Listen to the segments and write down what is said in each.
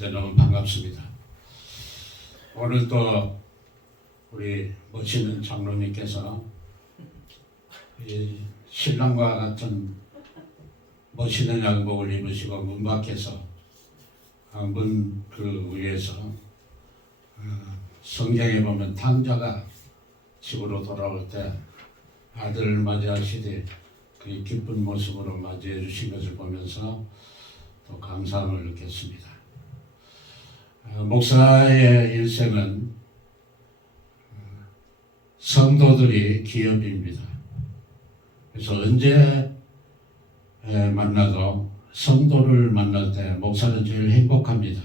때 너무 반갑습니다. 오늘 또 우리 멋있는 장로님께서 이 신랑과 같은 멋있는 양복을 입으시고 문 밖에서 문 그 위에서 성경에 보면 탕자가 집으로 돌아올 때 아들을 맞이하시되 그 기쁜 모습으로 맞이해 주신 것을 보면서 또 감사함을 느꼈습니다. 목사의 일생은 성도들이 기업입니다. 그래서 언제 만나도 성도를 만날 때 목사는 제일 행복합니다.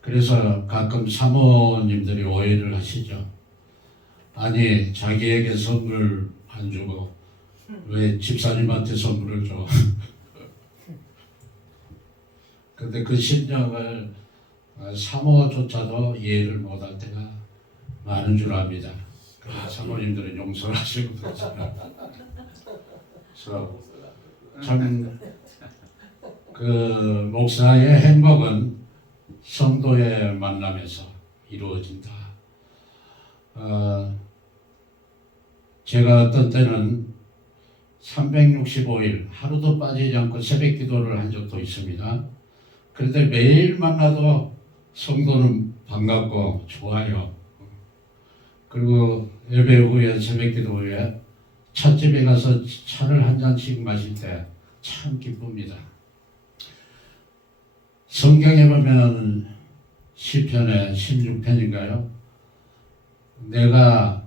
그래서 가끔 사모님들이 오해를 하시죠. 아니 자기에게 선물 안 주고 왜 집사님한테 선물을 줘? 근데 그 심정을 사모조차도 이해를 못할 때가 많은 줄 압니다. 사모님들은 용서를 하시고 그러잖아요. 그래서 참 그 목사의 행복은 성도의 만남에서 이루어진다. 제가 어떤 때는 365일 하루도 빠지지 않고 새벽 기도를 한 적도 있습니다. 그런데 매일 만나도 성도는 반갑고 좋아요. 그리고 예배 후에 새벽 기도 후에 찻집에 가서 차를 한 잔씩 마실 때 참 기쁩니다. 성경에 보면 시편의 16편인가요? 내가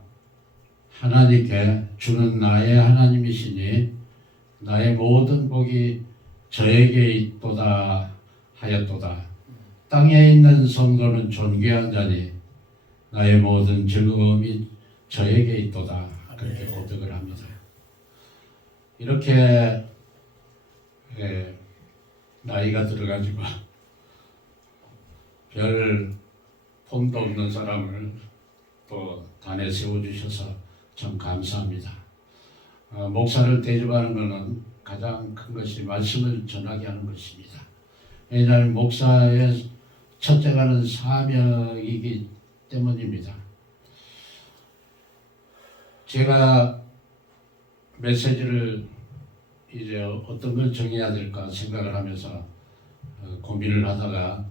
하나님께 주는 나의 하나님이시니 나의 모든 복이 저에게 있도다 하였도다. 땅에 있는 성도는 존귀한 자니 나의 모든 즐거움이 저에게 있도다. 그렇게 고백을 합니다. 이렇게 나이가 들어가지고 별 폼도 없는 사람을 또 단에 세워주셔서 참 감사합니다. 목사를 대접하는 것은 가장 큰 것이 말씀을 전하게 하는 것입니다. 왜냐하면 목사의 첫째가는 사명이기 때문입니다. 제가 메시지를 이제 어떤 걸 정해야 될까 생각을 하면서 고민을 하다가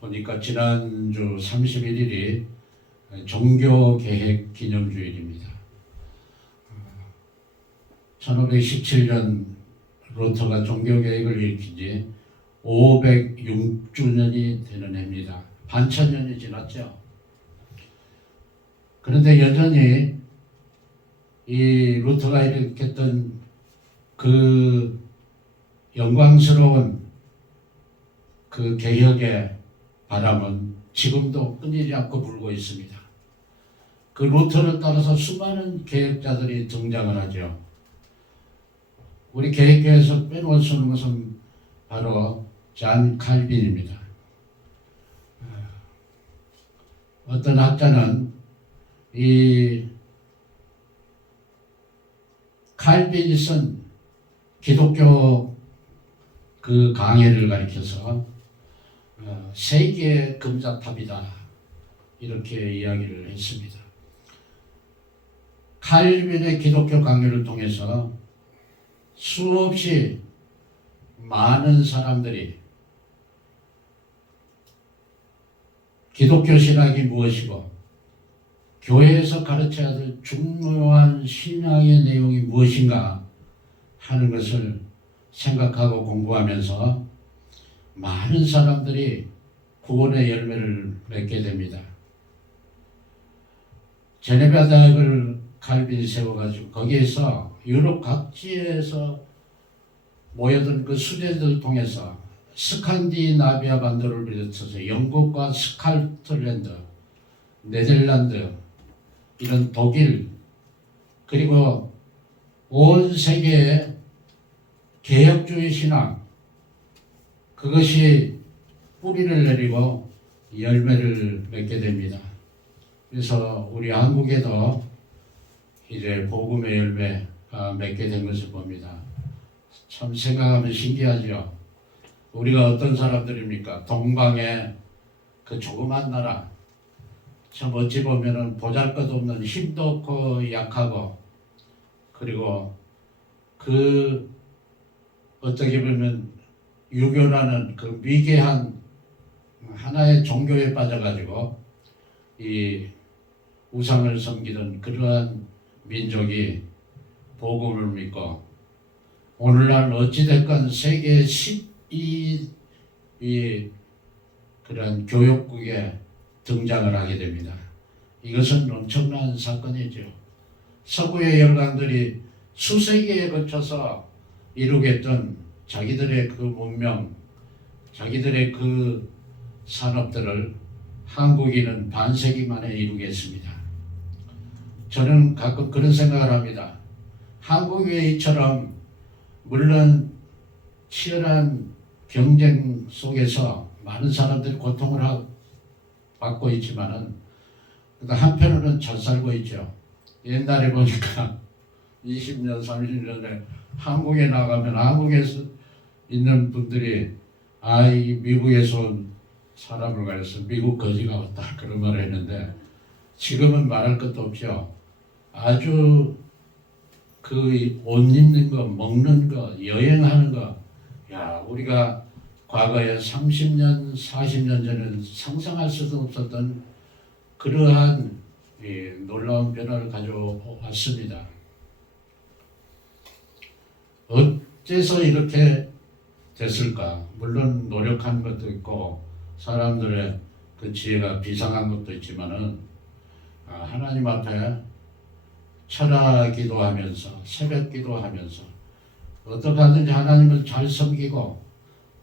보니까 지난주 31일이 종교개혁 기념주일입니다. 1517년 루터가 종교개혁을 일으킨 지 506주년이 되는 해입니다. 반천년이 지났죠. 그런데 여전히 이 루터가 일으켰던 그 영광스러운 그 개혁의 바람은 지금도 끊이지 않고 불고 있습니다. 그 루터를 따라서 수많은 개혁자들이 등장을 하죠. 우리 개혁교에서 빼놓을 수 없는 것은 바로 잔 칼빈입니다. 어떤 학자는 이 칼빈이 쓴 기독교 그 강해를 가리켜서 세계의 금자탑이다 이렇게 이야기를 했습니다. 칼빈의 기독교 강해를 통해서 수없이 많은 사람들이 기독교 신학이 무엇이고 교회에서 가르쳐야 될 중요한 신앙의 내용이 무엇인가 하는 것을 생각하고 공부하면서 많은 사람들이 구원의 열매를 맺게 됩니다. 제네바 대학을 칼빈이 세워가지고 거기에서 유럽 각지에서 모여든 그 수제들을 통해서 스칸디나비아 반도를 비롯해서 영국과 스칼틀랜드, 네덜란드, 이런 독일, 그리고 온 세계의 개혁주의 신앙, 그것이 뿌리를 내리고 열매를 맺게 됩니다. 그래서 우리 한국에도 이제 복음의 열매가 맺게 된 것을 봅니다. 참 생각하면 신기하죠. 우리가 어떤 사람들입니까? 동방의 그 조그만 나라, 참 어찌 보면은 보잘것없는 힘도 없고 약하고, 그리고 그 어떻게 보면 유교라는 그 미개한 하나의 종교에 빠져가지고 이 우상을 섬기던 그러한 민족이 복음을 믿고 오늘날 어찌됐건 세계 12위 그런 교역국에 등장을 하게 됩니다. 이것은 엄청난 사건이죠. 서구의 열강들이 수세기에 거쳐서 이루겠던 자기들의 그 문명, 자기들의 그 산업들을 한국인은 반세기 만에 이루겠습니다. 저는 가끔 그런 생각을 합니다. 한국이 이처럼 물론 치열한 경쟁 속에서 많은 사람들이 고통을 받고 있지만은 한편으로는 잘 살고 있죠. 옛날에 보니까 20년, 30년 전에 한국에 나가면 한국에서 있는 분들이 이 미국에서 온 사람을 가려서 미국 거지가 왔다 그런 말을 했는데 지금은 말할 것도 없죠. 아주 그 옷 입는 거, 먹는 거, 여행하는 거, 우리가 과거에 30년, 40년 전에는 상상할 수도 없었던 그러한 놀라운 변화를 가져왔습니다. 어째서 이렇게 됐을까? 물론 노력한 것도 있고 사람들의 그 지혜가 비상한 것도 있지만은 하나님 앞에 철야 기도하면서 새벽 기도하면서 어떻게 하든지 하나님을 잘 섬기고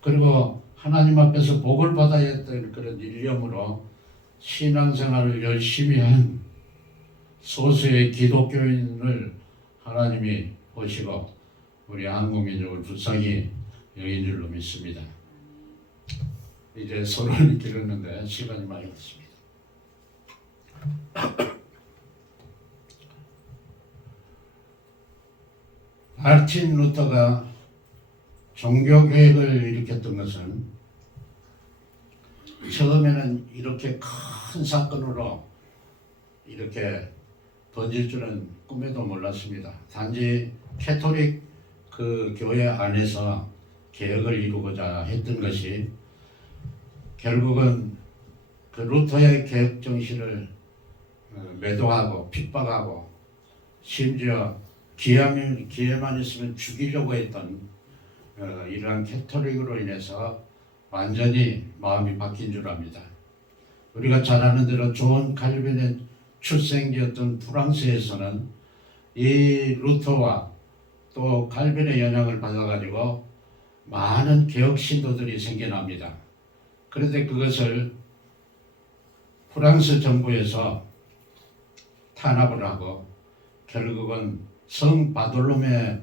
그리고 하나님 앞에서 복을 받아야 했던 그런 일념으로 신앙생활을 열심히 한 소수의 기독교인을 하나님이 보시고 우리 한국민족을 불쌍히 여긴 줄로 믿습니다. 이제 서론을 길었는데 시간이 많이 없습니다. 마르틴 루터가 종교개혁을 일으켰던 것은 처음에는 이렇게 큰 사건으로 이렇게 번질 줄은 꿈에도 몰랐습니다. 단지 캐톨릭 그 교회 안에서 개혁을 이루고자 했던 것이 결국은 그 루터의 개혁 정신을 매도하고 핍박하고 심지어 기회만 있으면 죽이려고 했던 이러한 캐톨릭으로 인해서 완전히 마음이 바뀐 줄 압니다. 우리가 잘 아는 대로 존 칼빈의 출생지였던 프랑스에서는 이 루터와 또 칼빈의 영향을 받아가지고 많은 개혁 신도들이 생겨납니다. 그런데 그것을 프랑스 정부에서 탄압을 하고 결국은 성 바돌로메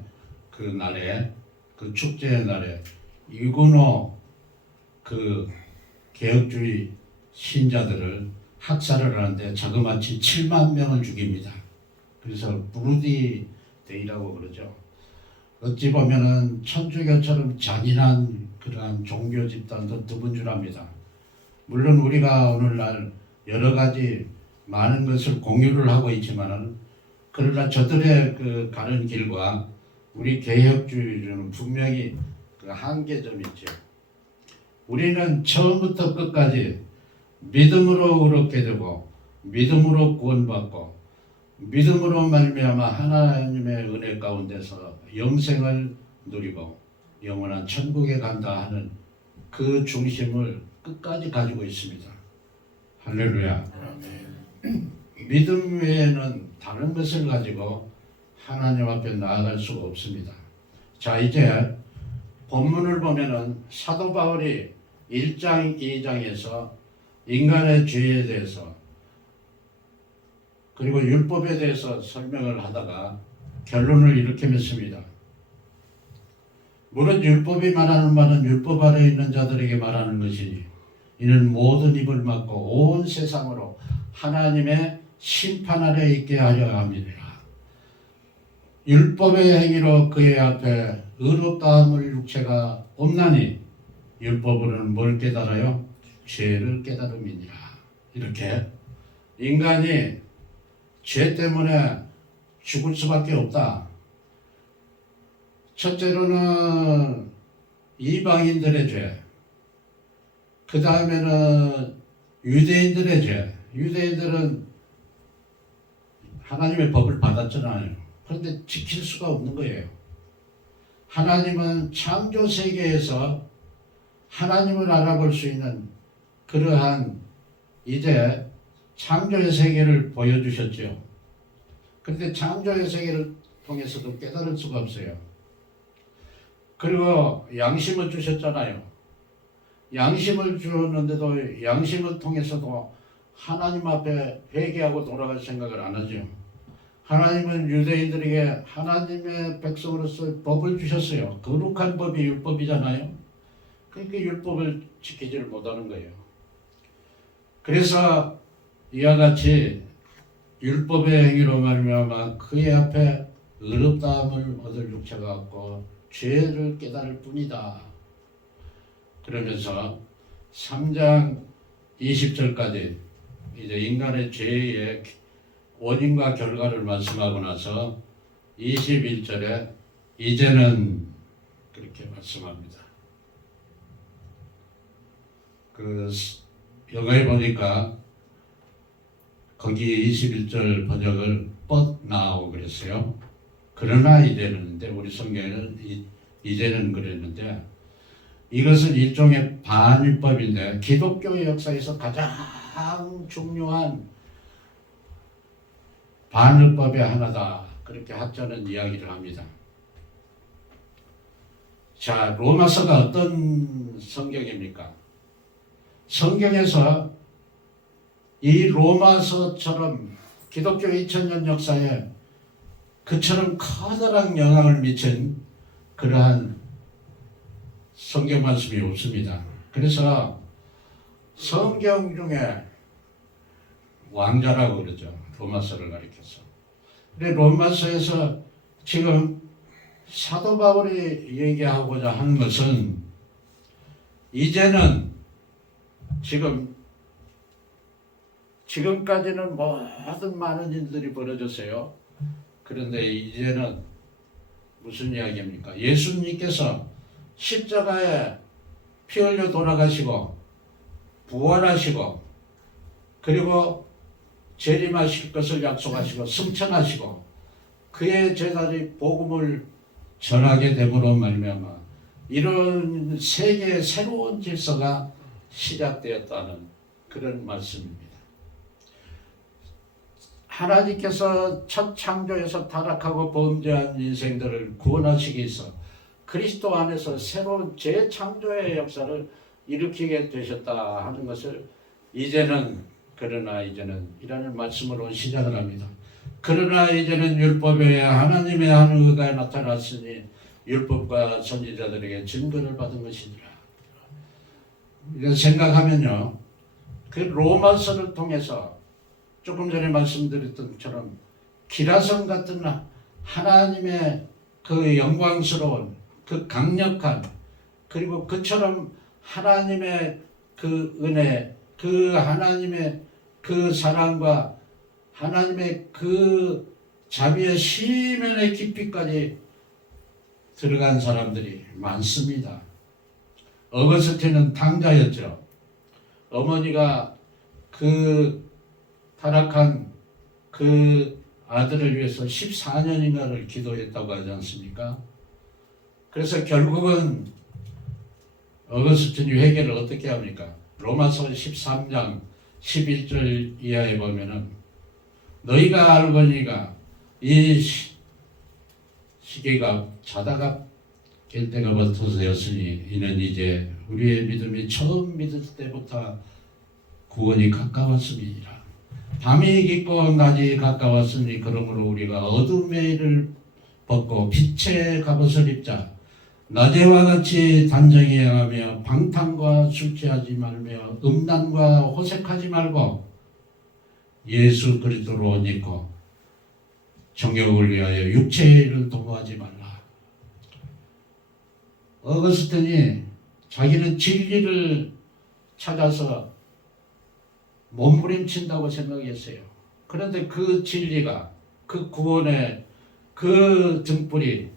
그 날에 그 축제의 날에 이구노 그 개혁주의 신자들을 학살을 하는데 자그마치 7만 명을 죽입니다. 그래서 브루디 데이라고 그러죠. 어찌 보면은 천주교처럼 잔인한 그러한 종교 집단도 드문 줄 압니다. 물론 우리가 오늘날 여러 가지 많은 것을 공유를 하고 있지만은 그러나 저들의 그 가는 길과 우리 개혁주의는 분명히 그 한계점이 있죠. 우리는 처음부터 끝까지 믿음으로 의롭게 되고 믿음으로 구원받고 믿음으로 말미암아 하나님의 은혜 가운데서 영생을 누리고 영원한 천국에 간다 하는 그 중심을 끝까지 가지고 있습니다. 할렐루야. 믿음 외에는 다른 것을 가지고 하나님 앞에 나아갈 수가 없습니다. 자, 이제 본문을 보면은 사도 바울이 1장, 2장에서 인간의 죄에 대해서 그리고 율법에 대해서 설명을 하다가 결론을 이렇게 맺습니다. 물론 율법이 말하는 바는 율법 아래 있는 자들에게 말하는 것이니 이는 모든 입을 막고 온 세상으로 하나님의 심판 아래 있게 하려 합니다. 율법의 행위로 그의 앞에 의롭다함을 육체가 없나니 율법으로는 뭘 깨달아요? 죄를 깨달음이니라. 이렇게 인간이 죄 때문에 죽을 수밖에 없다. 첫째로는 이방인들의 죄, 그 다음에는 유대인들의 죄. 유대인들은 하나님의 법을 받았잖아요. 그런데 지킬 수가 없는 거예요. 하나님은 창조 세계에서 하나님을 알아볼 수 있는 그러한 이제 창조의 세계를 보여주셨죠. 그런데 창조의 세계를 통해서도 깨달을 수가 없어요. 그리고 양심을 주셨잖아요. 양심을 주었는데도 양심을 통해서도 하나님 앞에 회개하고 돌아갈 생각을 안 하죠. 하나님은 유대인들에게 하나님의 백성으로서 법을 주셨어요. 거룩한 법이 율법이잖아요. 그러니까 율법을 지키지를 못하는 거예요. 그래서 이와 같이 율법의 행위로 말미암아 그의 앞에 의롭다함을 얻을 육체가 없고 죄를 깨달을 뿐이다. 그러면서 3장 20절까지 이제 인간의 죄의 원인과 결과를 말씀하고 나서 21절에 이제는 그렇게 말씀합니다. 그 영어에 보니까 거기 21절 번역을 but now 그랬어요. 그러나 이제는인데 우리 성경에는 이제는 그랬는데 이것은 일종의 반율법인데 기독교의 역사에서 가장 중요한 반율법의 하나다. 그렇게 학자는 이야기를 합니다. 자, 로마서가 어떤 성경입니까? 성경에서 이 로마서처럼 기독교 2000년 역사에 그처럼 커다란 영향을 미친 그러한 성경 말씀이 없습니다. 그래서 성경 중에 왕자라고 그러죠. 로마서를 가리켜서. 근데 로마서에서 지금 사도 바울이 얘기하고자 하는 것은 이제는 지금까지는 모든 많은 일들이 벌어졌어요. 그런데 이제는 무슨 이야기입니까? 예수님께서 십자가에 피 흘려 돌아가시고 부활하시고 그리고 재림하실 것을 약속하시고 승천하시고 그의 제자들이 복음을 전하게 됨으로 말미암아 이런 세계의 새로운 질서가 시작되었다는 그런 말씀입니다. 하나님께서 첫 창조에서 타락하고 범죄한 인생들을 구원하시기 위해서 그리스도 안에서 새로운 재창조의 역사를 일으키게 되셨다 하는 것을 그러나 이제는 이라는 말씀으로 시작을 합니다. 그러나 이제는 율법에 하나님의 한 의가 나타났으니 율법과 선지자들에게 증거를 받은 것이니라. 이런 생각하면요, 그 로마서를 통해서 조금 전에 말씀드렸던 것처럼 기라성 같은 하나님의 그 영광스러운 그 강력한 그리고 그처럼 하나님의 그 은혜 그 하나님의 그 사랑과 하나님의 그 자비의 시면의 깊이까지 들어간 사람들이 많습니다. 어거스틴은 탕자였죠. 어머니가 그 타락한 그 아들을 위해서 14년인가를 기도했다고 하지 않습니까? 그래서 결국은 어거스틴이 회개를 어떻게 합니까? 로마서 13장 11절 이하에 보면은 너희가 알거니가 이 시기가 자다가 깰 때가 버터서였으니 이는 이제 우리의 믿음이 처음 믿을 때부터 구원이 가까웠음이니라. 밤이 깊고 낮이 가까웠으니 그러므로 우리가 어둠의 일을 벗고 빛의 갑옷을 입자. 낮에와 같이 단정히 행하며 방탕과 술 취하지 말며 음란과 호색하지 말고 예수 그리스도로 옷 입고 정욕을 위하여 육체의 일을 도모하지 말라. 어거스틴이 자기는 진리를 찾아서 몸부림친다고 생각했어요. 그런데 그 진리가, 그 구원의 그 등불이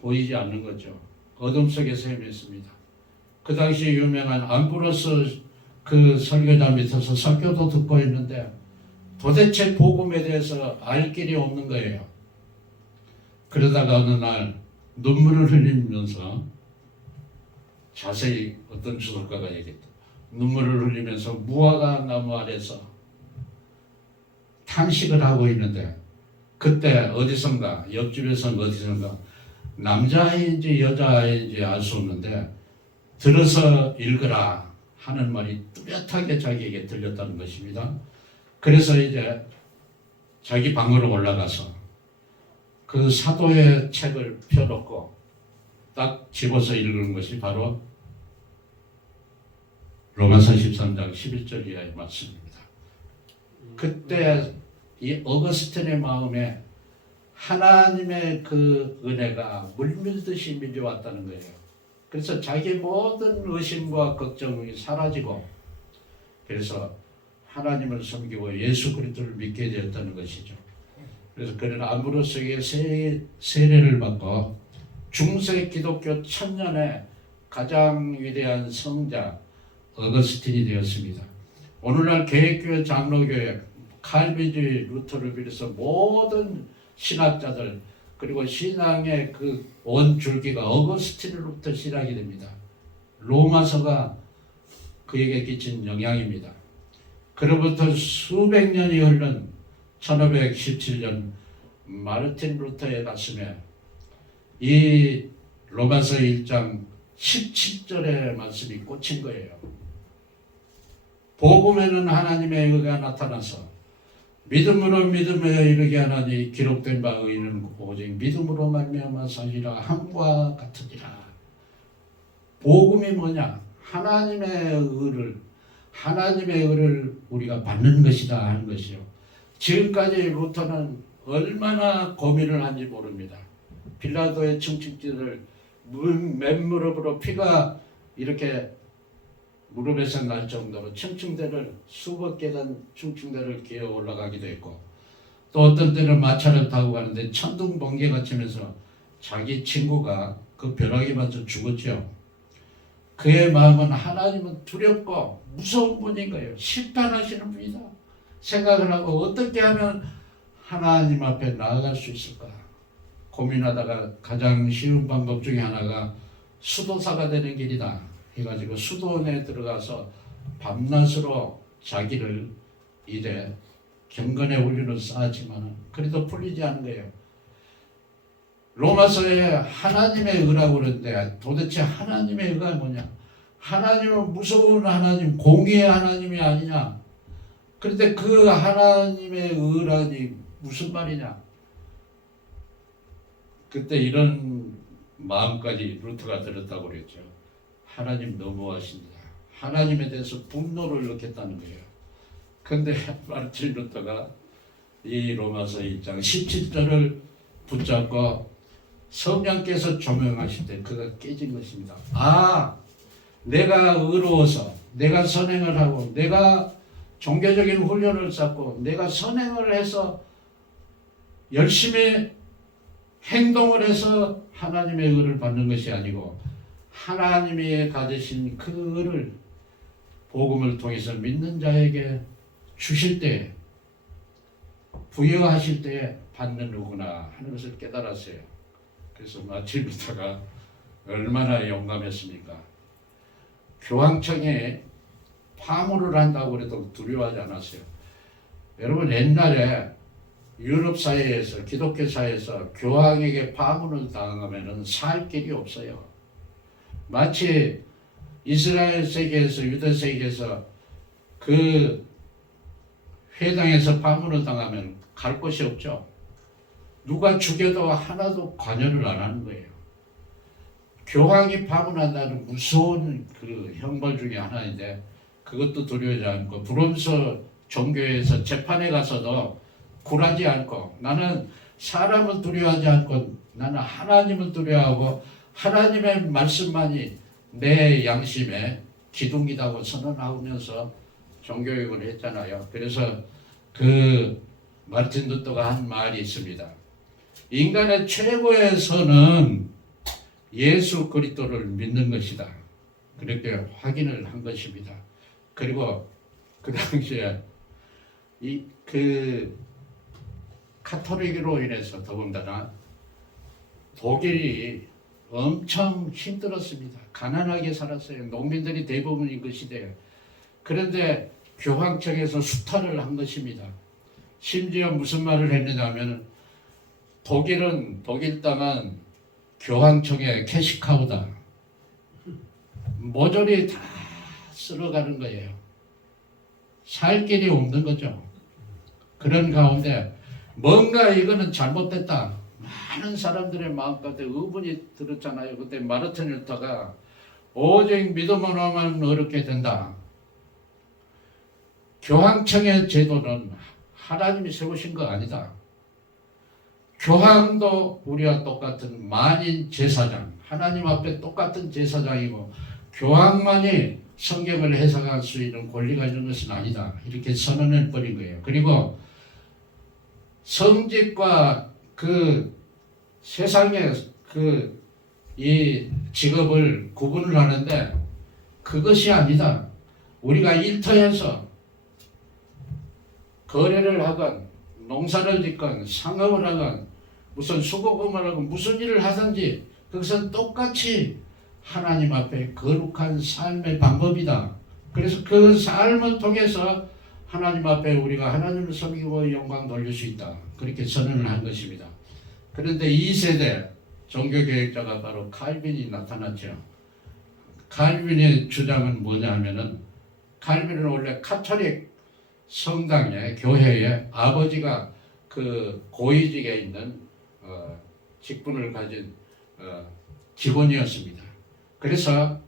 보이지 않는 거죠. 어둠 속에서 헤맸습니다. 그 당시 유명한 암브로스 그 설교자 밑에서 설교도 듣고 있는데 도대체 복음에 대해서 알 길이 없는 거예요. 그러다가 어느 날 눈물을 흘리면서, 자세히 어떤 주석가가 얘기했다. 눈물을 흘리면서 무화과 나무 아래서 탄식을 하고 있는데, 그때 어디선가, 옆집에서 어디선가 남자아이인지 여자아이인지 알 수 없는데 들어서 읽으라 하는 말이 뚜렷하게 자기에게 들렸다는 것입니다. 그래서 이제 자기 방으로 올라가서 그 사도의 책을 펴놓고 딱 집어서 읽은 것이 바로 로마서 13장 11절 이하의 말씀입니다. 그때 이 어거스틴의 마음에 하나님의 그 은혜가 물밀듯이 밀려왔다는 거예요. 그래서 자기 모든 의심과 걱정이 사라지고, 그래서 하나님을 섬기고 예수 그리스도를 믿게 되었다는 것이죠. 그래서 그는 암브로스에게 세례를 받고 중세 기독교 천년의 가장 위대한 성자 어거스틴이 되었습니다. 오늘날 개혁교회, 장로교회, 칼빈주의, 루터를 비롯해서 모든 신학자들, 그리고 신앙의 그 원줄기가 어거스틴으로부터 시작이 됩니다. 로마서가 그에게 끼친 영향입니다. 그로부터 수백 년이 흐른 1517년 마르틴 루터의 가슴에 이 로마서 1장 17절의 말씀이 꽂힌 거예요. 복음에는 하나님의 의가 나타나서 믿음으로 믿음에 이르게 하나니 기록된 바 의인은 오직 믿음으로 말미암아 사니라 함과 같으니라. 복음이 뭐냐? 하나님의 의를 우리가 받는 것이다 하는 것이요. 지금까지 루터는 얼마나 고민을 한지 모릅니다. 빌라도의 청축지를 맨무릎으로 피가 이렇게 무릎에서 날 정도로 청층대를 수백 계단 청층대를 기어 올라가기도 했고, 또 어떤 때는 마차를 타고 가는데 천둥 번개가 치면서 자기 친구가 그 벼락에 맞아 죽었죠. 그의 마음은 하나님은 두렵고 무서운 분인 거예요. 심판하시는 분이다 생각을 하고, 어떻게 하면 하나님 앞에 나아갈 수 있을까 고민하다가 가장 쉬운 방법 중에 하나가 수도사가 되는 길이다 해가지고 수도원에 들어가서 밤낮으로 자기를 이래 경건의 훈련을 쌓았지만 그래도 풀리지 않은 거예요. 로마서에 하나님의 의라고 그러는데 도대체 하나님의 의가 뭐냐? 하나님은 무서운 하나님, 공의의 하나님이 아니냐? 그런데 그 하나님의 의라니 무슨 말이냐? 그때 이런 마음까지 루터가 들었다고 그랬죠. 하나님 너무하십니다. 하나님에 대해서 분노를 느꼈다는 거예요. 근데 마르틴 루터가 이 로마서 1장 17절을 붙잡고 성령께서 조명하실 때 그가 깨진 것입니다. 아, 내가 의로워서, 내가 선행을 하고, 내가 종교적인 훈련을 쌓고, 내가 선행을 해서 열심히 행동을 해서 하나님의 의를 받는 것이 아니고, 하나님이 가지신 그 의를 복음을 통해서 믿는 자에게 주실 때, 부여하실 때 받는 거구나 하는 것을 깨달았어요. 그래서 마틴 루터가 얼마나 용감했습니까? 교황청에 파문을 한다고 해도 두려워하지 않았어요. 여러분, 옛날에 유럽 사회에서, 기독교 사회에서 교황에게 파문을 당하면 살 길이 없어요. 마치 이스라엘 세계에서, 유대 세계에서 그 회당에서 파문을 당하면 갈 곳이 없죠. 누가 죽여도 하나도 관여를 안 하는 거예요. 교황이 파문한다는 무서운 그 형벌 중에 하나인데 그것도 두려워하지 않고, 브롬스 종교에서 재판에 가서도 굴하지 않고, 나는 사람을 두려워하지 않고 나는 하나님을 두려워하고 하나님의 말씀만이 내 양심에 기둥이라고 선언하면서 종교육을 했잖아요. 그래서 그 마르틴 루터가 한 말이 있습니다. 인간의 최고의 선은 예수 그리스도를 믿는 것이다. 그렇게 확인을 한 것입니다. 그리고 그 당시에 그 카톨릭으로 인해서 더군다나 독일이 엄청 힘들었습니다. 가난하게 살았어요. 농민들이 대부분인 그 시대에. 그런데 교황청에서 수탈을 한 것입니다. 심지어 무슨 말을 했느냐면 독일 땅은 교황청의 캐시카우다. 모조리 다 쓸어가는 거예요. 살 길이 없는 거죠. 그런 가운데 뭔가 이거는 잘못됐다. 많은 사람들의 마음가운데 의문이 들었잖아요. 그때 마르틴 루터가 오직 믿음으로만 어렵게 된다. 교황청의 제도는 하나님이 세우신 거 아니다. 교황도 우리와 똑같은 만인 제사장, 하나님 앞에 똑같은 제사장이고 교황만이 성경을 해석할 수 있는 권리가 있는 것은 아니다. 이렇게 선언해 버린 거예요. 그리고 성직과 그 세상의 이 직업을 구분을 하는데 그것이 아니다. 우리가 일터에서 거래를 하건 농사를 짓건 상업을 하건 무슨 수고금을 하건 무슨 일을 하든지 그것은 똑같이 하나님 앞에 거룩한 삶의 방법이다. 그래서 그 삶을 통해서 하나님 앞에 우리가 하나님을 섬기고 영광 돌릴 수 있다. 그렇게 선언을 한 것입니다. 그런데 2세대 종교개혁자가 바로 칼빈이 나타났죠. 칼빈의 주장은 뭐냐 하면은 칼빈은 원래 카톨릭 성당의 교회의 아버지가 그 고위직에 있는 직분을 가진 직원이었습니다. 그래서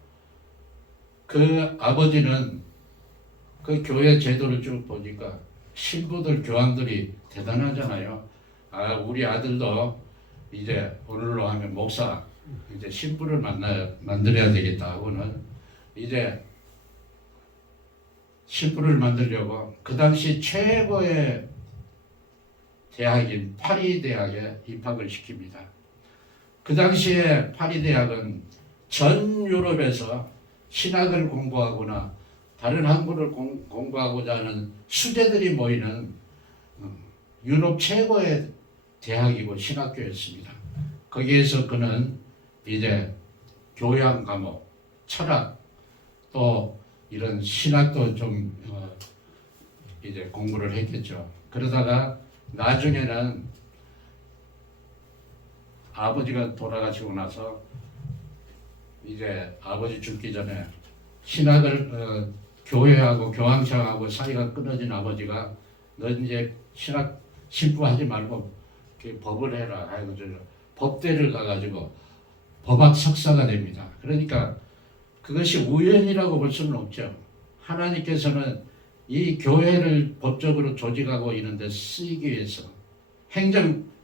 그 아버지는 그 교회 제도를 쭉 보니까 신부들 교황들이 대단하잖아요. 아, 우리 아들도 이제 오늘로 하면 목사 이제 신부를 만들어야 되겠다 하고는 이제 신부를 만들려고 그 당시 최고의 대학인 파리 대학에 입학을 시킵니다. 그 당시에 파리 대학은 전 유럽에서 신학을 공부하거나 다른 학문을 공부하고자 하는 수재들이 모이는 유럽 최고의 대학이고 신학교였습니다. 거기에서 그는 이제 교양 과목, 철학 또 이런 신학도 좀 이제 공부를 했겠죠. 그러다가 나중에는 아버지가 돌아가시고 나서 이제 아버지 죽기 전에 신학을 교회하고 교황청하고 사이가 끊어진 아버지가 너 이제 신학 신부하지 말고 법을 해라 하고 법대를 가가지고 법학 석사가 됩니다. 그러니까 그것이 우연이라고 볼 수는 없죠. 하나님께서는 이 교회를 법적으로 조직하고 이런데 쓰이기 위해서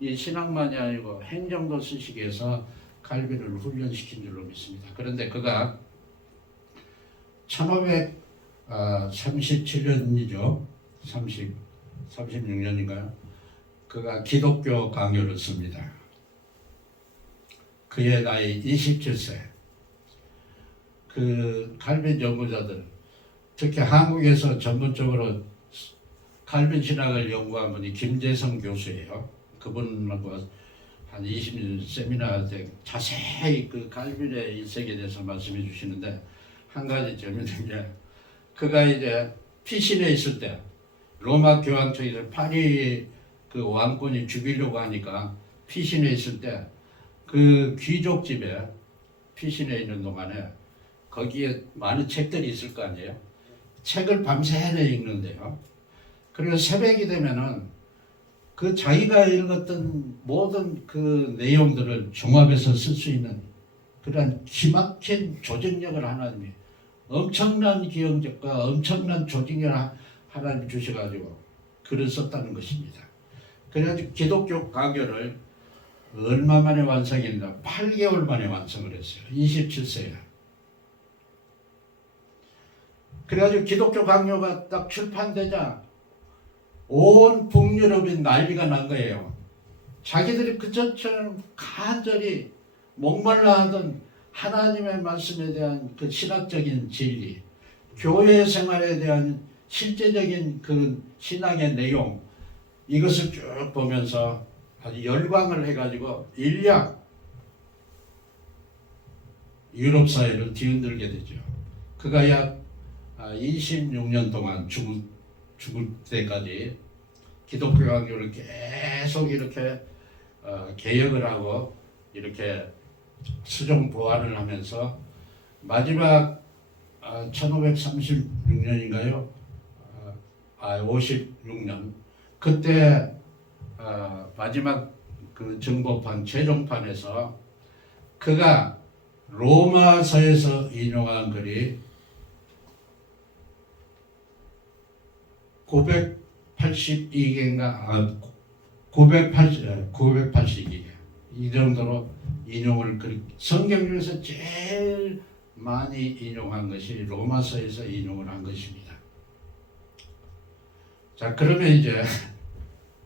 이 신학만이 아니고 행정도 쓰시기 위해서 칼빈을 훈련시킨 줄로 믿습니다. 그런데 그가 1537년이죠. 36년인가요? 그가 기독교 강요를 씁니다. 그의 나이 27세. 그 칼빈 연구자들, 특히 한국에서 전문적으로 칼빈 신학을 연구한 분이 김재성 교수예요. 그분하고 한 20년 세미나 때 자세히 그 칼빈의 일생에 대해서 말씀해 주시는데 한 가지 재미있는 게 그가 이제 피신에 있을 때 로마 교황청에서 파리 그 왕권이 죽이려고 하니까 피신에 있을 때 그 귀족 집에 피신에 있는 동안에 거기에 많은 책들이 있을 거 아니에요. 책을 밤새내 읽는데요. 그리고 새벽이 되면은 그 자기가 읽었던 모든 그 내용들을 종합해서 쓸 수 있는 그런 기막힌 조직력을 하나님이 엄청난 기억력과 엄청난 조직력을 하나님이 주셔가지고 글을 썼다는 것입니다. 그래가지고 기독교 강요를 얼마 만에 완성했나? 8개월 만에 완성을 했어요. 27세야. 그래가지고 기독교 강요가 딱 출판되자 온 북유럽이 난리가 난 거예요. 자기들이 그전처럼 간절히 목말라 하던 하나님의 말씀에 대한 그 신학적인 진리, 교회 생활에 대한 실제적인 그 신앙의 내용, 이것을 쭉 보면서 아주 열광을 해가지고 인략 유럽 사회를 뒤흔들게 되죠. 그가 약 26년 동안 죽을 때까지 기독교 강요를 계속 이렇게 개혁을 하고 이렇게 수정 보완을 하면서 마지막 1536년인가요? 56년 그때 마지막 그 정보판 최종판에서 그가 로마서에서 인용한 글이 982개인가 982개 이 정도로 인용을 성경 중에서 제일 많이 인용한 것이 로마서에서 인용을 한 것입니다. 자, 그러면 이제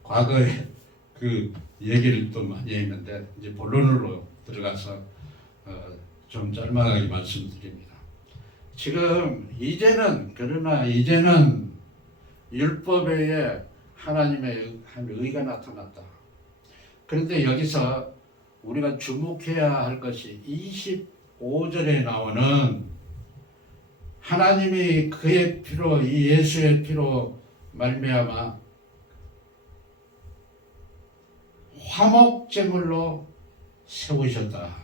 과거에 그 얘기를 또 많이 했는데 이제 본론으로 들어가서 좀 짤막하게 말씀드립니다. 지금 그러나 이제는 율법에 하나님의 의가 나타났다. 그런데 여기서 우리가 주목해야 할 것이 25절에 나오는 하나님이 그의 피로 이 예수의 피로 말미암아 화목제물로 세우셨다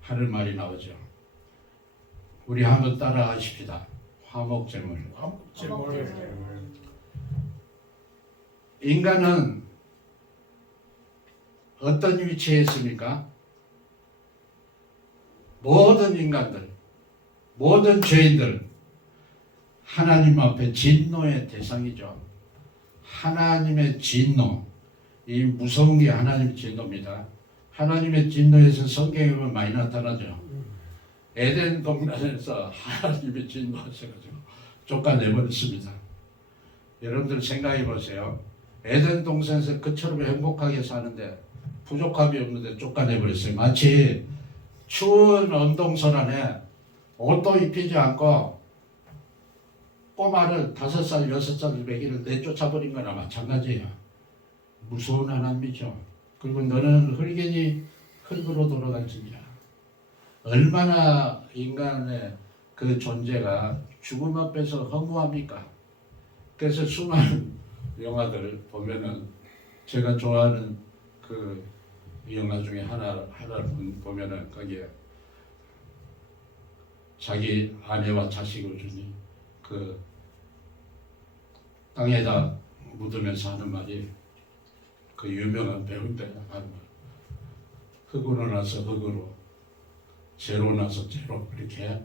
하는 말이 나오죠. 우리 한번 따라 하십시다. 화목제물. 인간은 어떤 위치에 있습니까? 모든 인간들, 모든 죄인들 하나님 앞에 진노의 대상이죠. 하나님의 진노, 이 무서운 게 하나님의 진노입니다. 하나님의 진노에서 성경에 보면 많이 나타나죠. 에덴 동산에서 하나님의 진노하셔가지고 쫓아내버렸습니다. 여러분들 생각해 보세요. 에덴 동산에서 그처럼 행복하게 사는데 부족함이 없는데 쫓아내버렸어요. 마치 추운 언동설 옷도 입히지 않고 꼬마를 5살, 6살 먹이를 내쫓아버린 거나 마찬가지예요. 무서운 하나님이죠. 그리고 너는 흙이니 흙으로 돌아갈지니라. 얼마나 인간의 그 존재가 죽음 앞에서 허무합니까? 그래서 수많은 영화들 보면은 제가 좋아하는 그 영화 중에 하나를 보면은 거기에 자기 아내와 자식을 주니 그 땅에다 묻으면서 하는 말이 그 유명한 배우인데 하는 말. 흙으로 나서 흙으로, 죄로 나서 죄로 이렇게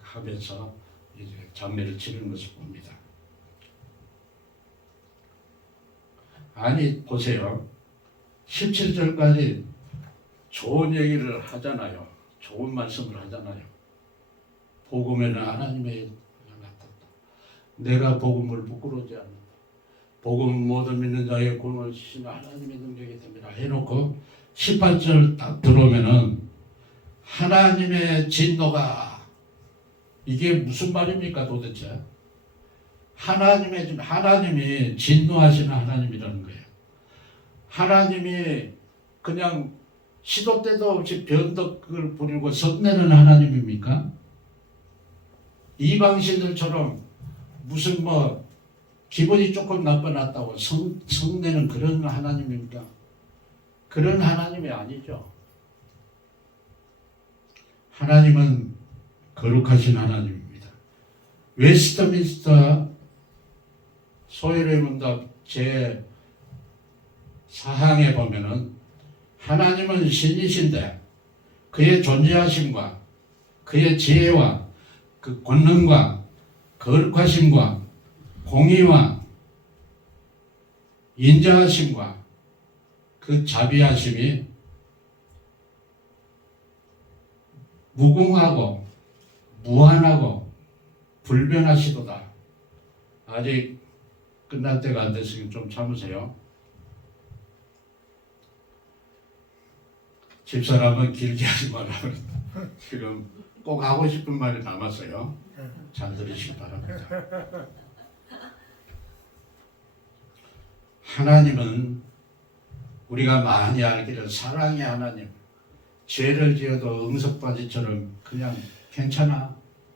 하면서 이제 장례를 치르는 것을 봅니다. 아니 보세요. 17절까지 좋은 얘기를 하잖아요. 좋은 말씀을 하잖아요. 복음에는 하나님의 나타났다. 내가 복음을 부끄러워하지 않는다. 복음 모든 믿는 자의 구원을 주시는 하나님의 능력이 됩니다. 해놓고 18절 딱 들어오면은 하나님의 진노가 이게 무슨 말입니까 도대체? 하나님이 진노하시는 하나님이라는 거예요. 하나님이 그냥 시도 때도 없이 변덕을 부리고 성내는 하나님입니까? 이방신들처럼 무슨 기분이 조금 나빠났다고 성내는 그런 하나님입니까? 그런 하나님이 아니죠. 하나님은 거룩하신 하나님입니다. 웨스트민스터 소율의 문답 제 4항에 보면은 하나님은 신이신데 그의 존재하심과 그의 지혜와 그 권능과 거룩하심과 공의와 인자하심과 그 자비하심이 무궁하고 무한하고 불변하시도다. 아직 끝날 때가 안 됐으니 좀 참으세요. 집사람은 길게 하지 말라 그랬다. 지금 꼭 하고 싶은 말이 남았어요. 잘 들으시기 바랍니다. 하나님은 우리가 많이 알기를 사랑의 하나님, 죄를 지어도 응석바지처럼 그냥 괜찮아,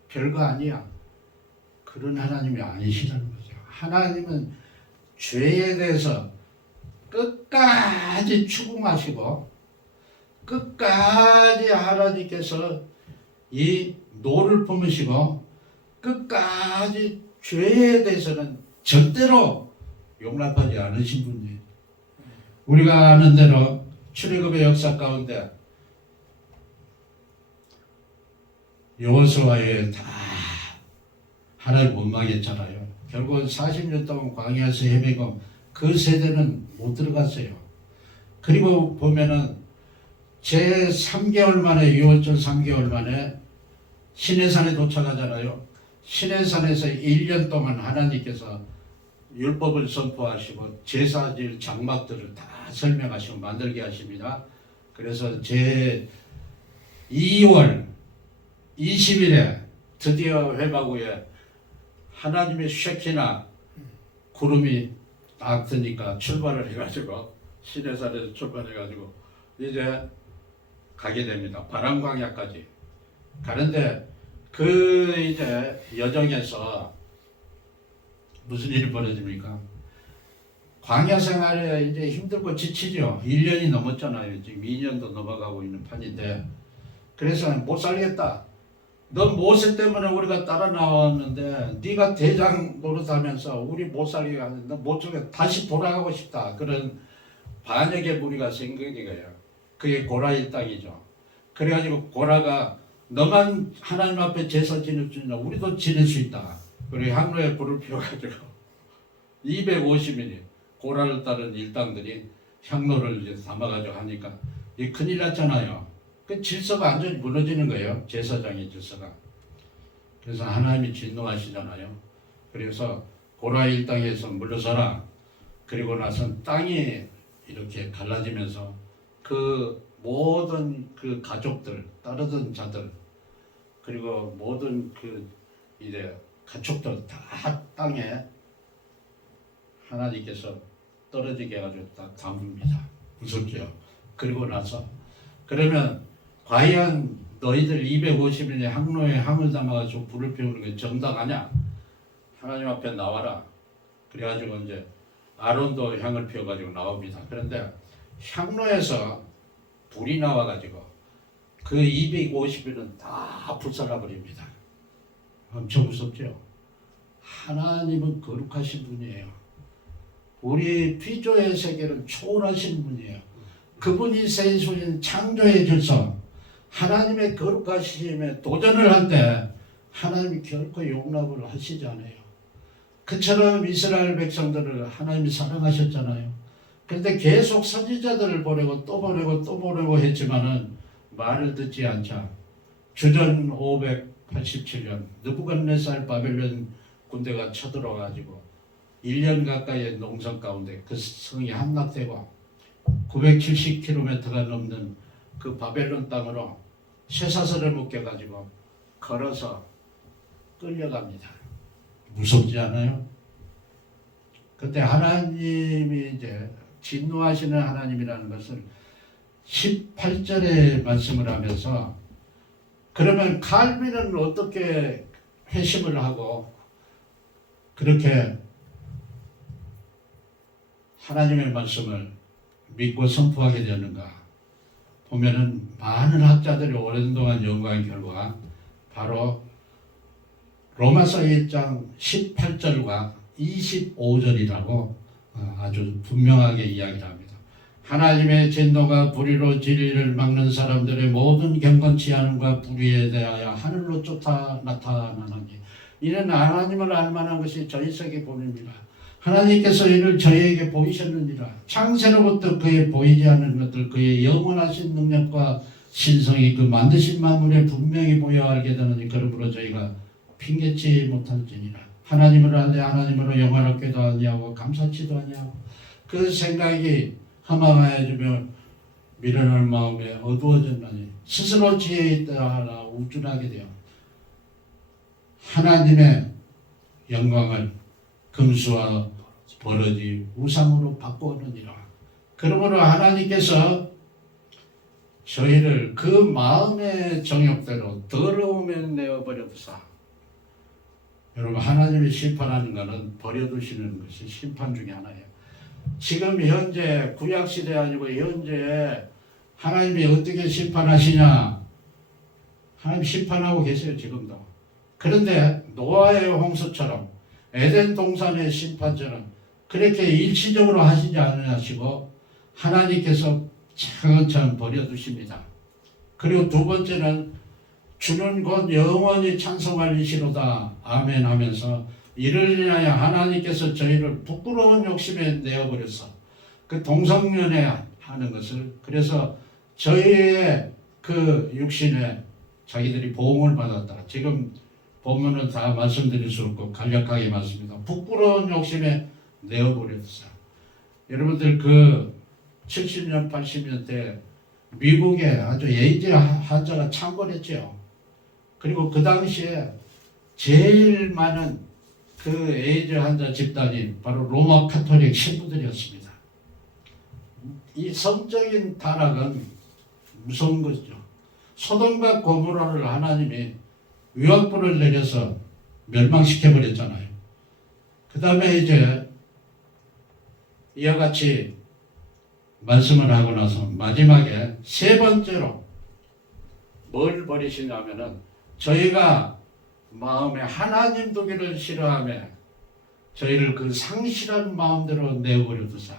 별거 아니야, 그런 하나님이 아니시라는 거죠. 하나님은 죄에 대해서 끝까지 추궁하시고 끝까지 하나님께서 이 노를 품으시고 끝까지 죄에 대해서는 절대로 용납하지 않으신 분이에요. 우리가 아는 대로 출애굽의 역사 가운데 여호수아에 다 하나님 못 망했잖아요. 결국은 40년 동안 광야에서 헤매고 그 세대는 못 들어갔어요. 그리고 보면은 제 3개월 만에 6월절 3개월 만에 시내산에 도착하잖아요. 시내산에서 1년 동안 하나님께서 율법을 선포하시고 제사질 장막들을 다 설명하시고 만들게 하십니다. 그래서 제 2월 20일에 드디어 회막 후에 하나님의 쉐키나 구름이 딱 뜨니까 출발을 해가지고 시내산에서 출발해가지고 이제 가게 됩니다. 바람광야까지 가는데 그 이제 여정에서 무슨 일이 벌어집니까? 광야 생활에 이제 힘들고 지치죠. 1년이 넘었잖아요. 지금 2년도 넘어가고 있는 판인데 그래서 못 살겠다. 넌 모세 때문에 우리가 따라 나왔는데 네가 대장 노릇하면서 우리 못 살게 하는데 못 살게 다시 돌아가고 싶다. 그런 반역의 무리가 생긴 거예요. 그게 고라 일당이죠. 그래가지고 고라가 너만 하나님 앞에 제사 지낼 수 있나? 우리도 지낼 수 있다. 그리고 향로에 불을 피워가지고 250인이 고라를 따른 일당들이 향로를 이제 담아가지고 하니까 이 큰일 났잖아요. 그 질서가 완전히 무너지는 거예요. 제사장의 질서가. 그래서 하나님이 진노하시잖아요. 그래서 고라 일당에서 물러서라. 그리고 나선 땅이 이렇게 갈라지면서 그 모든 그 가족들, 따르던 자들, 그리고 모든 그 이제 가축들 다 땅에 하나님께서 떨어지게 해가지고 다 담깁니다. 무섭죠. 그리고 나서 그러면 과연 너희들 250인의 항로에 향을 담아가지고 불을 피우는 게 정당하냐? 하나님 앞에 나와라. 그래가지고 이제 아론도 향을 피워가지고 나옵니다. 그런데 향로에서 불이 나와가지고 그 250인은 다 불살라버립니다. 엄청 무섭죠. 하나님은 거룩하신 분이에요. 우리 피조의 세계를 초월하신 분이에요. 그분이 세우신 창조의 질서, 하나님의 거룩하심에 도전을 할 때 하나님이 결코 용납을 하시지 않아요. 그처럼 이스라엘 백성들을 하나님이 사랑하셨잖아요. 그런데 계속 선지자들을 보내고 또 보내고 또 보내고 했지만은 말을 듣지 않자 주전 587년 느부갓네살 바벨론 군대가 쳐들어가지고 1년 가까이의 농성 가운데 그 성이 함락되고 970km가 넘는 그 바벨론 땅으로 쇠사슬을 묶여가지고 걸어서 끌려갑니다. 무섭지 않아요? 그때 하나님이 이제 진노하시는 하나님이라는 것을 18절에 말씀을 하면서 그러면 칼빈은 어떻게 회심을 하고 그렇게 하나님의 말씀을 믿고 선포하게 되는가 보면은 많은 학자들이 오랜 동안 연구한 결과 바로 로마서 1장 18절과 25절이라고 아주 분명하게 이야기를 합니다. 하나님의 진노가 불의로 진리를 막는 사람들의 모든 경건치 않음과 불의에 대하여 하늘로 쫓아 나타나나니 이는 하나님을 알만한 것이 저희 속에 보입니다. 하나님께서 이를 저희에게 보이셨느니라. 창세로부터 그의 보이지 않는 것들 그의 영원하신 능력과 신성이 그 만드신 만물에 분명히 보여 알게 되느니 그러므로 저희가 핑계치 못할지니라. 하나님을 안돼 하나님으로 영원하게도 아니하고 감사치도 아니하고 그 생각이 허망하여지며 미련할 마음에 어두워졌나니 스스로 지혜 있다라 우쭐하게 되어 하나님의 영광을 금수와 버러지 우상으로 바꾸느니라. 그러므로 하나님께서 저희를 그 마음의 정욕대로 더러움에 내어버려두사. 여러분, 하나님이 심판하는 것은 버려두시는 것이 심판 중에 하나예요. 지금 현재 구약시대 아니고 현재 하나님이 어떻게 심판하시냐. 하나님 심판하고 계세요 지금도. 그런데 노아의 홍수처럼 에덴 동산의 심판처럼 그렇게 일시적으로 하시지 않으시고 하나님께서 차근차근 버려두십니다. 그리고 두 번째는 주는 곧 영원히 찬송할 이시로다 아멘 하면서 이를 인하여 하나님께서 저희를 부끄러운 욕심에 내어버려서 그 동성연애 하는 것을 그래서 저희의 그 육신에 자기들이 보응을 받았다. 지금 보면은 다 말씀드릴 수 없고 간략하게 말씀입니다. 부끄러운 욕심에 내어버렸어. 여러분들 그 70년 80년 대 미국에 아주 에이즈 환자가 창궐했죠. 그리고 그 당시에 제일 많은 그 에이즈 환자 집단이 바로 로마 카톨릭 신부들이었습니다. 이 성적인 타락은 무서운 것이죠. 소돔과 고모라를 하나님이 위협불을 내려서 멸망시켜버렸잖아요. 그 다음에 이제 이와 같이 말씀을 하고 나서 마지막에 세 번째로 뭘 버리시냐면은 저희가 마음에 하나님 두기를 싫어하며 저희를 그 상실한 마음대로 내어버려두사.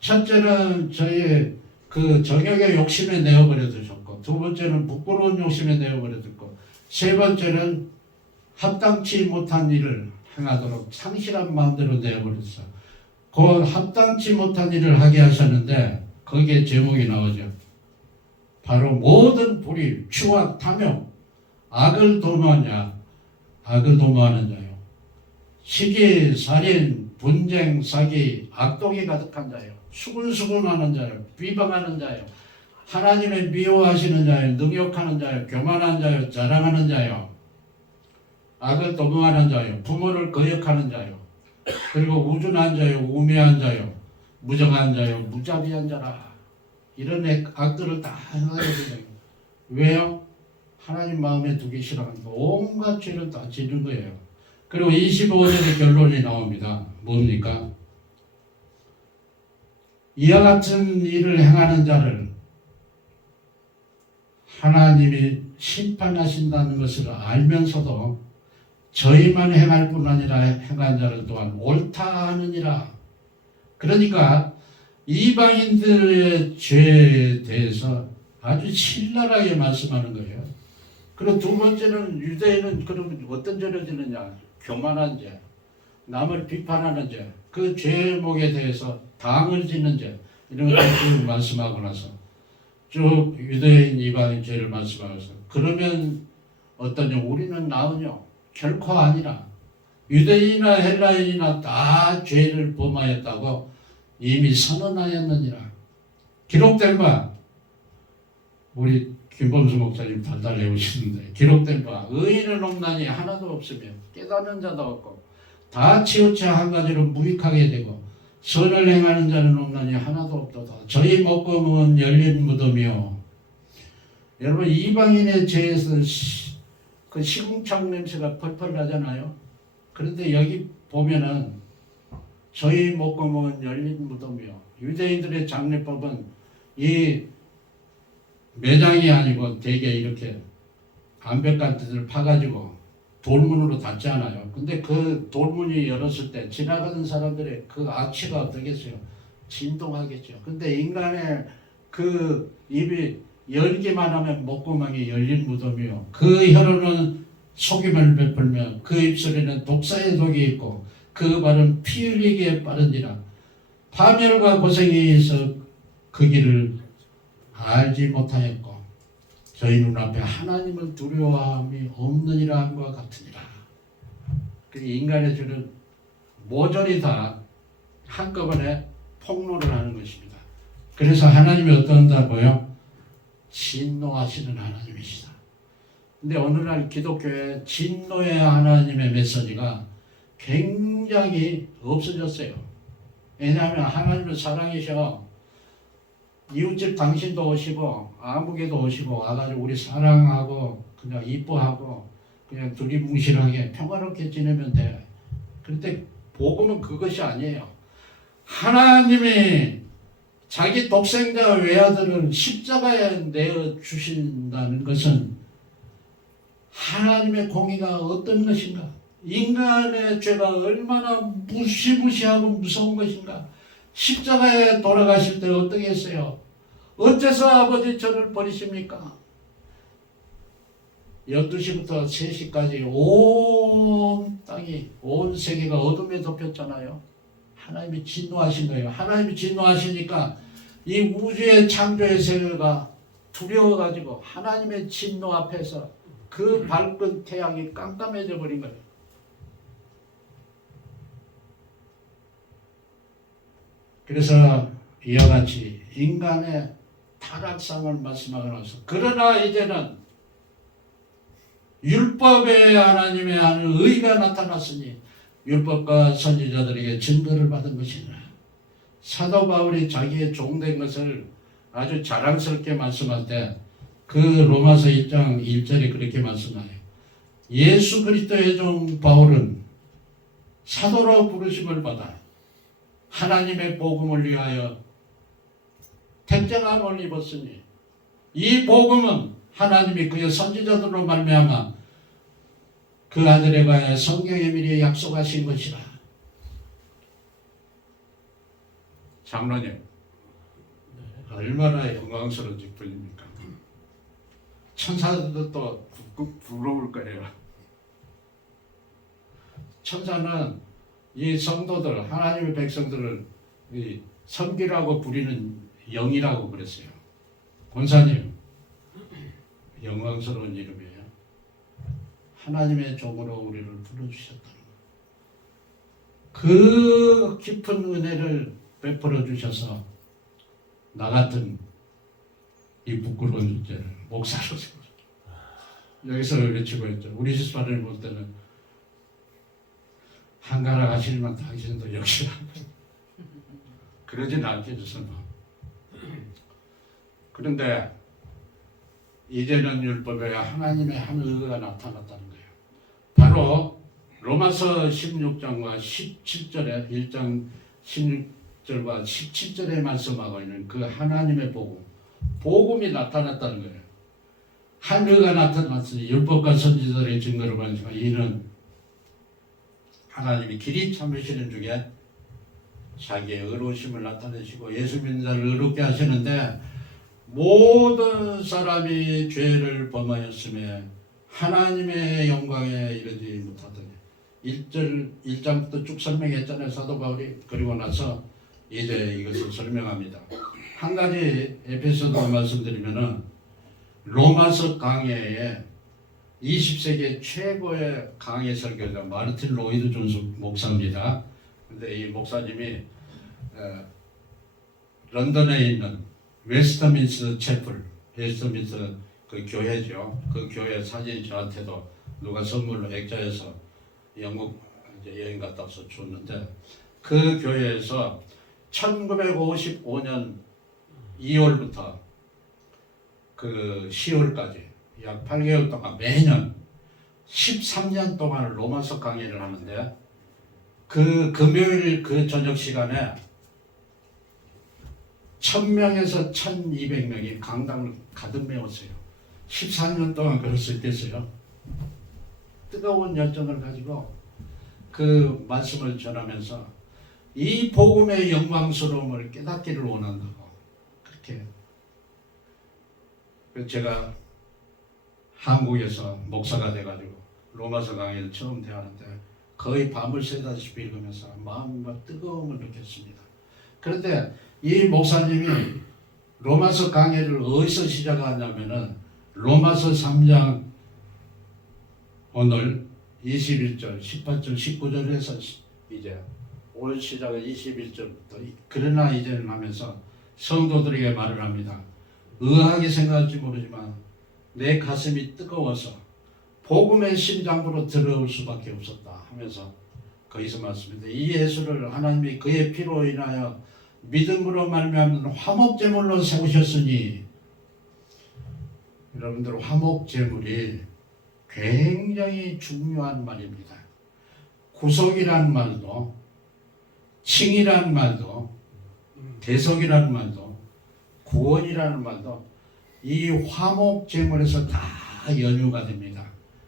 첫째는 저희 그 정욕의 욕심에 내어버려두셨고, 두 번째는 부끄러운 욕심에 내어버려두고, 세 번째는 합당치 못한 일을 행하도록 상실한 마음대로 내어버렸어. 그 합당치 못한 일을 하게 하셨는데 거기에 제목이 나오죠. 바로 모든 불의, 추악, 탐욕, 악을 도모하는 자요. 시기, 살인, 분쟁, 사기, 악독이 가득한 자요. 수군수군하는 자요. 비방하는 자요. 하나님의 미워하시는 자요. 능욕하는 자요. 교만한 자요. 자랑하는 자요. 악을 도모하는 자요. 부모를 거역하는 자요. 그리고 우준한 자요. 우매한 자요. 무정한 자요. 무자비한 자라. 이런 악들을 다 행하게 되죠. 왜요? 하나님 마음에 두기 싫어하니까 온갖 죄를 다 지는 거예요. 그리고 25절의 결론이 나옵니다. 뭡니까? 이와 같은 일을 행하는 자를 하나님이 심판하신다는 것을 알면서도 저희만 행할 뿐 아니라 행한 자를 또한 옳다 하느니라. 그러니까 이방인들의 죄에 대해서 아주 신랄하게 말씀하는 거예요. 그리고 두 번째는 유대인은 그러면 어떤 죄를 지느냐? 교만한 죄, 남을 비판하는 죄, 그 죄목에 대해서 당을 짓는 죄, 이런 것을 말씀하고 나서 쭉 유대인 이방인 죄를 말씀하면서 그러면 어떠냐? 우리는 나으냐? 결코 아니라 유대인이나 헬라인이나 다 죄를 범하였다고 이미 선언하였느니라. 기록된 바 우리 김범수 목사님 달달 외우시는데 기록된 바 의인은 없나니 하나도 없으며 깨닫는 자도 없고 다 치우쳐 한 가지로 무익하게 되고 선을 행하는 자는 없나니 하나도 없도다. 저희 목금은 열린 무덤이요. 여러분 이방인의 죄에서 그 시궁창 냄새가 펄펄 나잖아요. 그런데 여기 보면은 저희 목금은 열린 무덤이요. 유대인들의 장례법은 이 매장이 아니고 대개 이렇게 암벽간들을 파가지고 돌문으로 닫잖아요. 근데 그 돌문이 열었을 때 지나가는 사람들의 그 악취가 어떻겠어요? 진동하겠죠. 근데 인간의 그 입이 열기만 하면 목구멍이 열린 무덤이요. 그 혀로는 속임을 베풀며 그 입술에는 독사의 독이 있고 그 발은 피 흘리기에 빠른지라. 파멸과 고생에 의해서 그 길을 알지 못하였고 저희 눈앞에 하나님을 두려워함이 없느니라 함과 같으니라. 그 인간의 죄는 모조리 다 한꺼번에 폭로를 하는 것입니다. 그래서 하나님이 어떤다고요? 진노하시는 하나님이시다. 근데 오늘날 기독교의 진노의 하나님의 메시지가 굉장히 없어졌어요. 왜냐하면 하나님은 사랑이셔. 이웃집 당신도 오시고 아무개도 오시고 와가지고 우리 사랑하고 그냥 이뻐하고 그냥 두리뭉실하게 평화롭게 지내면 돼. 그런데 복음은 그것이 아니에요. 하나님이 자기 독생자 외아들을 십자가에 내어 주신다는 것은 하나님의 공의가 어떤 것인가? 인간의 죄가 얼마나 무시무시하고 무서운 것인가? 십자가에 돌아가실 때 어떻게 했어요? 어째서 아버지 저를 버리십니까? 12시부터 3시까지 온 땅이, 온 세계가 어둠에 덮였잖아요. 하나님이 진노하신 거예요. 하나님이 진노하시니까 이 우주의 창조의 세계가 두려워가지고 하나님의 진노 앞에서 그 밝은 태양이 깜깜해져 버린 거예요. 그래서 이와 같이 인간의 타락상을 말씀하고 나서 그러나 이제는 율법의 하나님의 하는 의가 나타났으니 율법과 선지자들에게 증거를 받은 것이니라. 사도 바울이 자기의 종된 것을 아주 자랑스럽게 말씀할 때 그 로마서 1장 1절에 그렇게 말씀하요. 예수 그리스도의 종 바울은 사도로 부르심을 받아 하나님의 복음을 위하여 택정함을 입었으니 이 복음은 하나님이 그의 선지자들로 말미암아 그 아들에 관하여 성경에 미리 약속하신 것이라. 장로님, 얼마나 영광스러운 직분입니까? 천사들도 부러울 거예요. 천사는 이 성도들, 하나님의 백성들을 섬기라고 부리는 영이라고 그랬어요. 권사님, 영광스러운 이름이에요. 하나님의 종으로 우리를 불러주셨다는 것. 그 깊은 은혜를 베풀어 주셔서 나 같은 이 부끄러운 존재를 목사로 세우셨다. 여기서 외치고 있죠. 우리 집사람을 볼 때는 한가락 하시지만 당신도 역시나 그러진 않겠죠, 설마. 그런데 이제는 율법에 하나님의 한 의가 나타났다는 거예요. 바로 로마서 16장과 17절에 1장 16절과 17절에 말씀하고 있는 그 하나님의 복음이 나타났다는 거예요. 한 의가 나타났으니 율법과 선지자들의 증거를 받으니까 이는 하나님이 길이 참으시는 중에 자기의 의로우심을 나타내시고 예수 믿는 자를 의롭게 하시는데 모든 사람이 죄를 범하였음에 하나님의 영광에 이르지 못하더니 1장부터 쭉 설명했잖아요. 사도 바울이. 그리고 나서 이제 이것을 설명합니다. 한 가지 에베소서 말씀드리면은 로마서 강해에 20세기 최고의 강해 설교자 마르틴 로이드 존스 목사입니다. 근데 이 목사님이 런던에 있는 웨스트민스터 채플, 웨스트민스터 그 교회죠. 그 교회 사진이 저한테도 누가 선물로 액자에서 영국 이제 여행 갔다 와서 줬는데 그 교회에서 1955년 2월부터 그 10월까지 약 8개월 동안 매년 13년 동안 로마서 강의를 하는데 그 금요일 그 저녁 시간에 1000명에서 1200명이 강당을 가득 메웠어요. 14년 동안 그럴 수 있겠어요? 뜨거운 열정을 가지고 그 말씀을 전하면서 이 복음의 영광스러움을 깨닫기를 원한다고 그렇게. 제가 한국에서 목사가 돼가지고 로마서 강의를 처음 대하는데 거의 밤을 새다시피 읽으면서 마음과 뜨거움을 느꼈습니다. 그런데 이 목사님이 로마서 강의를 어디서 시작하냐면은 로마서 3장 오늘 21절, 18절, 19절에서 이제 올 시작은 21절부터 그러나 이제는 하면서 성도들에게 말을 합니다. 의아하게 생각할지 모르지만 내 가슴이 뜨거워서 복음의 심장부로 들어올 수밖에 없었다 하면서 거기서 말씀입니다. 이 예수를 하나님이 그의 피로 인하여 믿음으로 말미암는 화목제물로 세우셨으니, 여러분들 화목제물이 굉장히 중요한 말입니다. 구속이라는 말도, 칭이라는 말도, 대속이라는 말도, 구원이라는 말도 이 화목제물에서 다 연유가 됩니다.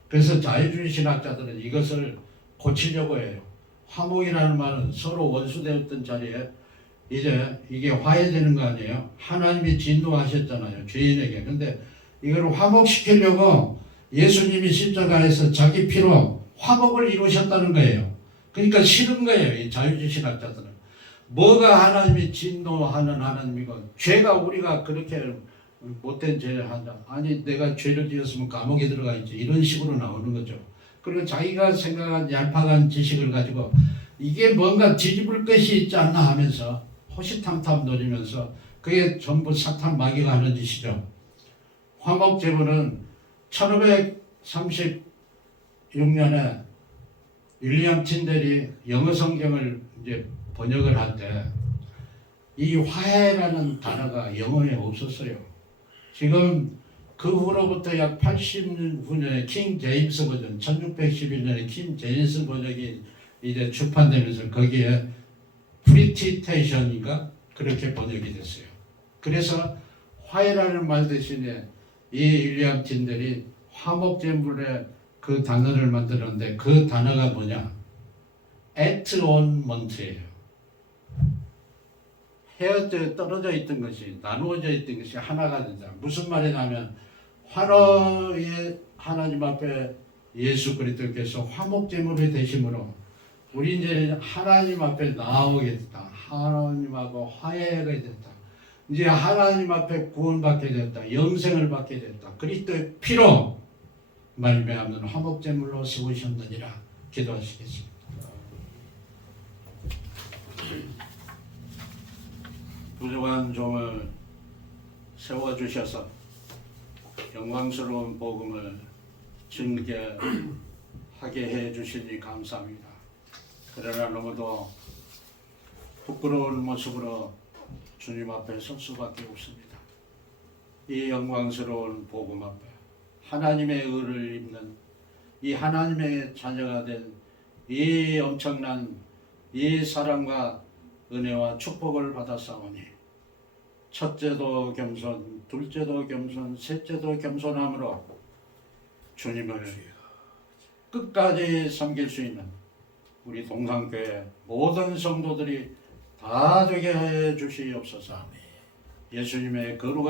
그래서 자유주의 신학자들은 이것을 고치려고 해요. 화목이라는 말은 서로 원수되었던 자리에 이제 이게 화해되는 거 아니에요? 하나님이 진노하셨잖아요, 죄인에게. 근데 이걸 화목시키려고 예수님이 십자가에서 자기 피로 화목을 이루셨다는 거예요. 그러니까 싫은 거예요, 이 자유주의 신학자들은. 뭐가 하나님이 진노하는 하나님이고, 죄가 우리가 그렇게 못된 죄를 한다. 아니, 내가 죄를 지었으면 감옥에 들어가 있지. 이런 식으로 나오는 거죠. 그리고 자기가 생각한 얄팍한 지식을 가지고 이게 뭔가 뒤집을 것이 있지 않나 하면서 호시탐탐 노리면서, 그게 전부 사탄 마귀가 하는 짓이죠. 화목제물은 1536년에 윌리엄 틴델이 영어 성경을 이제 번역을 할 때 이 화해라는 단어가 영어에 없었어요. 지금 그 후로부터 약 80년 후에 킹 제임스 버전, 1611년에 킹 제임스 버전이 이제 출판되면서 거기에 프리티테이션인가 그렇게 번역이 됐어요. 그래서 화해라는 말 대신에 이 윌리엄 틴델이 화목제물의 그 단어를 만들었는데, 그 단어가 뭐냐? atonement예요. 헤어져 떨어져 있던 것이, 나누어져 있던 것이 하나가 된다. 무슨 말이냐면 환호의 하나님 앞에 예수 그리스도께서 화목제물이 되심으로 우리 이제 하나님 앞에 나오게 됐다. 하나님하고 화해가 됐다. 이제 하나님 앞에 구원받게 됐다. 영생을 받게 됐다. 그리스도의 피로 말미암는 화목제물로 세우셨느니라. 기도하시겠습니다. 부족한 종을 세워주셔서 영광스러운 복음을 증거하게 해주시니 감사합니다. 그러나 너무도 부끄러운 모습으로 주님 앞에 설 수밖에 없습니다. 이 영광스러운 복음 앞에 하나님의 의를 입는 이 하나님의 자녀가 된 이 엄청난 이 사랑과 은혜와 축복을 받았사오니, 첫째도 겸손, 둘째도 겸손, 셋째도 겸손함으로 주님을 끝까지 섬길 수 있는 우리 동산교회 모든 성도들이 다 되게 해 주시옵소서. 예수님의 거룩한